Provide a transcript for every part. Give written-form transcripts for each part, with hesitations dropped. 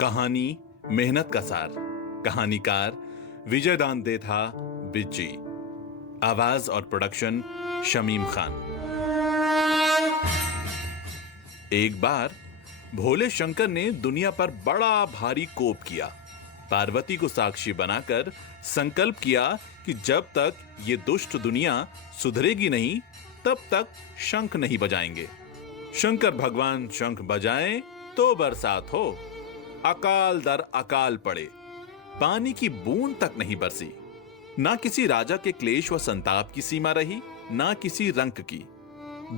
कहानी मेहनत का सार। कहानीकार विजय दांते था बिज्जी। आवाज और प्रोडक्शन शमीम खान। एक बार भोले शंकर ने दुनिया पर बड़ा भारी कोप किया। पार्वती को साक्षी बनाकर संकल्प किया कि जब तक ये दुष्ट दुनिया सुधरेगी नहीं तब तक शंख नहीं बजाएंगे। शंकर भगवान शंख बजाएं तो बरसात हो, अकाल दर अकाल पड़े। पानी की बूंद तक नहीं बरसी। ना किसी राजा के क्लेश व संताप की सीमा रही, ना किसी रंक की।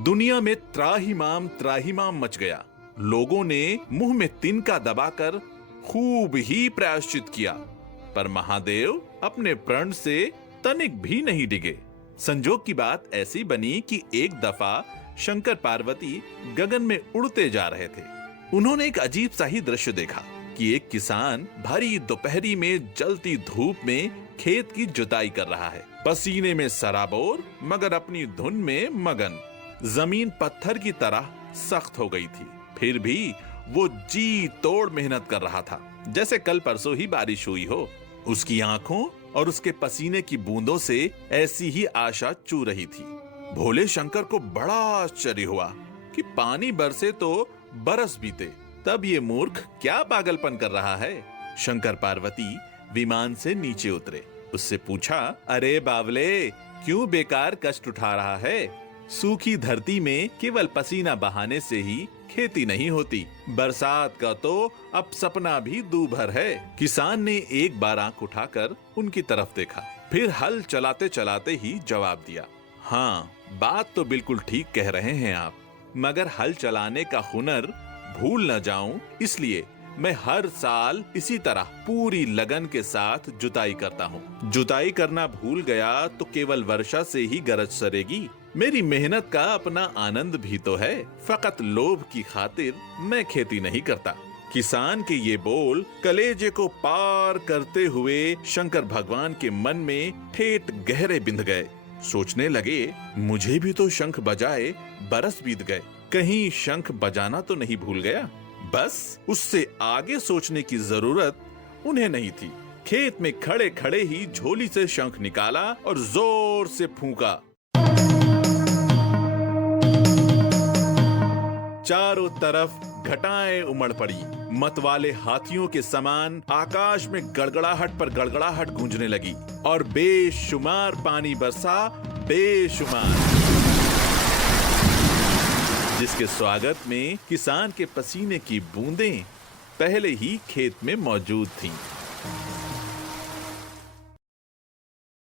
दुनिया में त्राहिमाम मच गया। लोगों ने मुंह में तिनका दबाकर खूब ही प्रायश्चित किया, पर महादेव अपने प्रण से तनिक भी नहीं डिगे। संजोग की बात ऐसी बनी कि एक दफा शंकर पार्वती गगन में उड़ते जा रहे थे। उन्होंने एक अजीब सा ही दृश्य देखा कि एक किसान भारी दोपहरी में जलती धूप में खेत की जुताई कर रहा है। पसीने में सराबोर मगर अपनी धुन में मगन। जमीन पत्थर की तरह सख्त हो गई थी, फिर भी वो जी तोड़ मेहनत कर रहा था, जैसे कल परसों ही बारिश हुई हो। उसकी आंखों और उसके पसीने की बूंदों से ऐसी ही आशा चू रही थी। भोले शंकर को बड़ा आश्चर्य हुआ कि पानी बरसे तो बरस बीते, तब ये मूर्ख क्या पागलपन कर रहा है। शंकर पार्वती विमान से नीचे उतरे। उससे पूछा, अरे बावले, क्यों बेकार कष्ट उठा रहा है? सूखी धरती में केवल पसीना बहाने से ही खेती नहीं होती। बरसात का तो अब सपना भी दूभर है। किसान ने एक बार आंख उठाकर उनकी तरफ देखा, फिर हल चलाते चलाते ही जवाब दिया, हाँ, बात तो बिल्कुल ठीक कह रहे हैं आप, मगर हल चलाने का हुनर भूल न जाऊं, इसलिए मैं हर साल इसी तरह पूरी लगन के साथ जुताई करता हूँ। जुताई करना भूल गया तो केवल वर्षा से ही गरज सरेगी। मेरी मेहनत का अपना आनंद भी तो है, फकत लोभ की खातिर मैं खेती नहीं करता। किसान के ये बोल कलेजे को पार करते हुए शंकर भगवान के मन में ठेठ गहरे बिंध गए। सोचने लगे, मुझे भी तो शंख बजाए बरस बीत गए, कहीं शंख बजाना तो नहीं भूल गया। बस उससे आगे सोचने की जरूरत उन्हें नहीं थी। खेत में खड़े खड़े ही झोली से शंख निकाला और जोर से फूंका। चारों तरफ घटाएं उमड़ पड़ी। मतवाले हाथियों के समान आकाश में गड़गड़ाहट पर गड़गड़ाहट गूंजने लगी और बेशुमार पानी बरसा, बेशुमार, जिसके स्वागत में किसान के पसीने की बूंदें पहले ही खेत में मौजूद थीं।